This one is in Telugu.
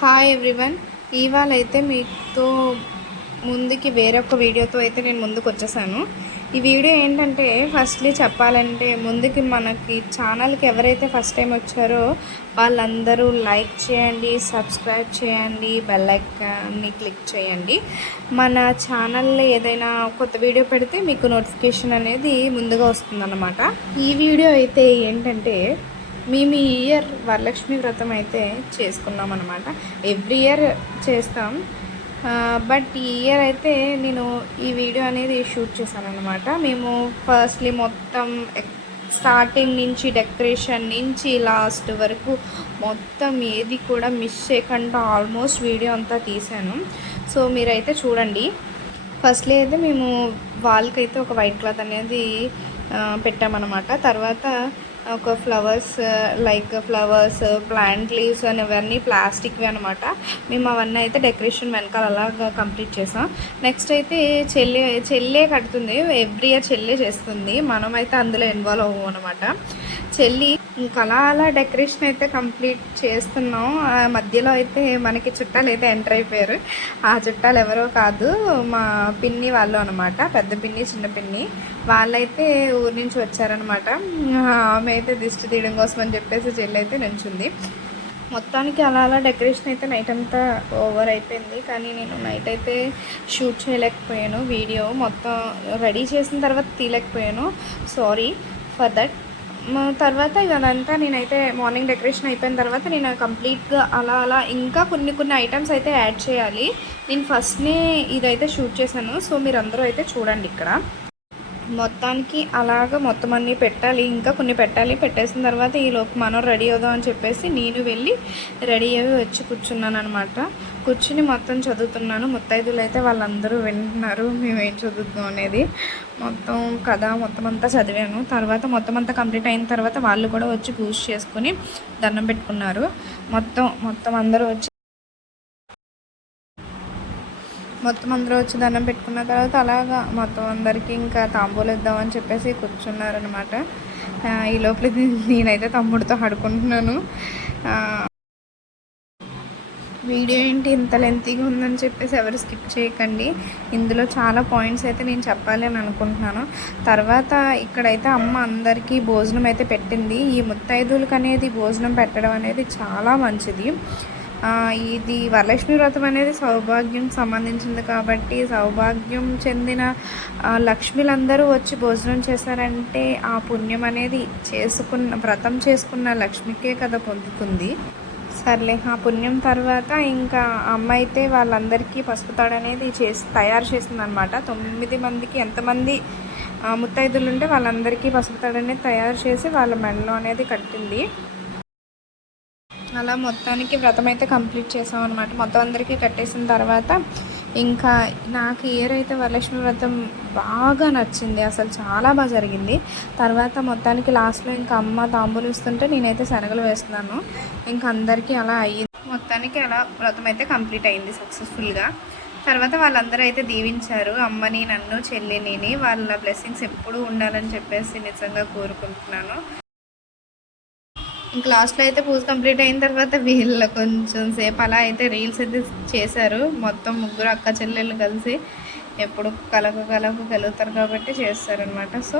Hi everyone. ఇవాళ అయితే మీతో ముందుకి వేరొక వీడియోతో అయితే నేను ముందుకు వచ్చేసాను. ఈ వీడియో ఏంటంటే ఫస్ట్లీ చెప్పాలంటే ముందుకి మనకి ఛానల్కి ఎవరైతే ఫస్ట్ టైం వచ్చారో వాళ్ళందరూ లైక్ చేయండి, సబ్స్క్రైబ్ చేయండి, బెల్ ఐకాన్ని క్లిక్ చేయండి. మన ఛానల్లో ఏదైనా కొత్త వీడియో పెడితే మీకు నోటిఫికేషన్ అనేది ముందుగా వస్తుందన్నమాట. ఈ వీడియో అయితే ఏంటంటే మేము ఈ ఇయర్ వరలక్ష్మి వ్రతం అయితే చేసుకున్నాం అనమాట. ఎవ్రీ ఇయర్ చేస్తాం, బట్ ఈ ఇయర్ అయితే నేను ఈ వీడియో అనేది షూట్ చేశాను అనమాట. మేము ఫస్ట్లీ మొత్తం స్టార్టింగ్ నుంచి డెకరేషన్ నుంచి లాస్ట్ వరకు మొత్తం ఏది కూడా మిస్ చేయకుండా ఆల్మోస్ట్ వీడియో అంతా తీసాను. సో మీరైతే చూడండి. ఫస్ట్లీ అయితే మేము వాల్కి అయితే ఒక వైట్ క్లాత్ అనేది పెట్టామన్నమాట. తర్వాత ఒక ఫ్లవర్స్ ఫ్లవర్స్, ప్లాంట్ లీవ్స్ అని ఇవన్నీ ప్లాస్టిక్వి అనమాట. మేము అవన్నీ అయితే డెకరేషన్ వెనకాల అలాగా కంప్లీట్ చేసాం. నెక్స్ట్ అయితే చెల్లె కడుతుంది. ఎవ్రీ ఇయర్ చెల్లె చేస్తుంది, మనమైతే అందులో ఇన్వాల్వ్ అవ్వం అనమాట. చెల్లి ఇంకా అలా డెకరేషన్ అయితే కంప్లీట్ చేస్తున్నాం. మధ్యలో అయితే మనకి చుట్టాలు అయితే ఎంటర్ అయిపోయారు. ఆ చుట్టాలు ఎవరో కాదు, మా పిన్ని వాళ్ళు అనమాట. పెద్ద పిన్ని, చిన్న పిన్ని వాళ్ళైతే ఊరి నుంచి వచ్చారనమాట. ఆమె అయితే దిష్టి తీయడం కోసం అని చెప్పేసి చెల్లి అయితే నుంచుంది. మొత్తానికి అలా డెకరేషన్ అయితే నైట్ అంతా ఓవర్ అయిపోయింది. కానీ నేను నైట్ అయితే షూట్ చేయలేకపోయాను. వీడియో మొత్తం రెడీ చేసిన తర్వాత తీయలేకపోయాను, సారీ ఫర్ దట్. తర్వాత ఇదంతా నేనైతే మార్నింగ్ డెకరేషన్ అయిపోయిన తర్వాత నేను కంప్లీట్గా అలా ఇంకా కొన్ని ఐటమ్స్ అయితే యాడ్ చేయాలి. నేను ఫస్ట్నే ఇదైతే షూట్ చేశాను. సో మీరు అందరూ అయితే చూడండి. ఇక్కడ మొత్తానికి మొత్తం అన్నీ పెట్టాలి, ఇంకా కొన్ని పెట్టాలి. పెట్టేసిన తర్వాత ఈలోపు మనం రెడీ అవుదాం అని చెప్పేసి నేను వెళ్ళి రెడీ అయ్యి వచ్చి కూర్చున్నాను అనమాట. కూర్చుని మొత్తం చదువుతున్నాను. ముత్తైదులు అయితే వాళ్ళందరూ వింటున్నారు మేమేం చదువుతాం అనేది. మొత్తం అంతా చదివాను. తర్వాత మొత్తం అంతా కంప్లీట్ అయిన తర్వాత వాళ్ళు కూడా వచ్చి పూజ చేసుకుని దండం పెట్టుకున్నారు. మొత్తం అందరూ వచ్చి దండం పెట్టుకున్న తర్వాత అలాగా మొత్తం అందరికీ ఇంకా తాంబూలు ఇద్దామని చెప్పేసి కూర్చున్నారనమాట. ఈ లోపల నేనైతే తమ్ముడితో ఆడుకుంటున్నాను. వీడియో ఏంటి ఇంత లెంతీగా ఉందని చెప్పేసి ఎవరు స్కిప్ చేయకండి. ఇందులో చాలా పాయింట్స్ అయితే నేను చెప్పాలి అని అనుకుంటున్నాను. తర్వాత ఇక్కడైతే అమ్మ అందరికీ భోజనం అయితే పెట్టింది. ఈ ముత్తైదువులకు అనేది భోజనం పెట్టడం అనేది చాలా మంచిది. ఇది వరలక్ష్మి వ్రతం అనేది సౌభాగ్యం సంబంధించింది కాబట్టి సౌభాగ్యం చెందిన లక్ష్మిలందరూ వచ్చి భోజనం చేశారంటే ఆ పుణ్యం అనేది వ్రతం చేసుకున్న లక్ష్మికే కదా పొందుకుంది. సర్లే, ఆ పుణ్యం తర్వాత ఇంకా అమ్మ అయితే వాళ్ళందరికీ పసుపు తాడు అనేది తయారు చేసింది అనమాట. 9 మందికి ఎంతమంది ముత్తైదులు ఉంటే వాళ్ళందరికీ పసుపు తాడు అనేది తయారు చేసి వాళ్ళ మెడలో అనేది కట్టింది. అలా మొత్తానికి వ్రతం అయితే కంప్లీట్ చేసాం అనమాట. మొత్తం అందరికీ కట్టేసిన తర్వాత ఇంకా నాకు ఇయర్ అయితే వరలక్ష్మి వ్రతం బాగా నచ్చింది, అసలు చాలా బాగా జరిగింది. తర్వాత మొత్తానికి లాస్ట్లో ఇంకా అమ్మ తాంబూలు ఇస్తుంటే నేనైతే శనగలు వేస్తున్నాను. ఇంకా అందరికీ అలా అయ్యింది. మొత్తానికి అలా వ్రతం అయితే కంప్లీట్ అయింది సక్సెస్ఫుల్గా. తర్వాత వాళ్ళందరూ అయితే దీవించారు అమ్మని, నన్ను, చెల్లిని. వాళ్ళ బ్లెస్సింగ్స్ ఎప్పుడూ ఉండాలని చెప్పేసి నిజంగా కోరుకుంటున్నాను. ఇంకా లాస్ట్లో అయితే పూజ కంప్లీట్ అయిన తర్వాత వీళ్ళు కొంచెం సేపు అలా అయితే రీల్స్ అయితే చేశారు. మొత్తం ముగ్గురు అక్క చెల్లెళ్ళు కలిసి ఎప్పుడు కలుగుతారు కాబట్టి చేస్తారనమాట. సో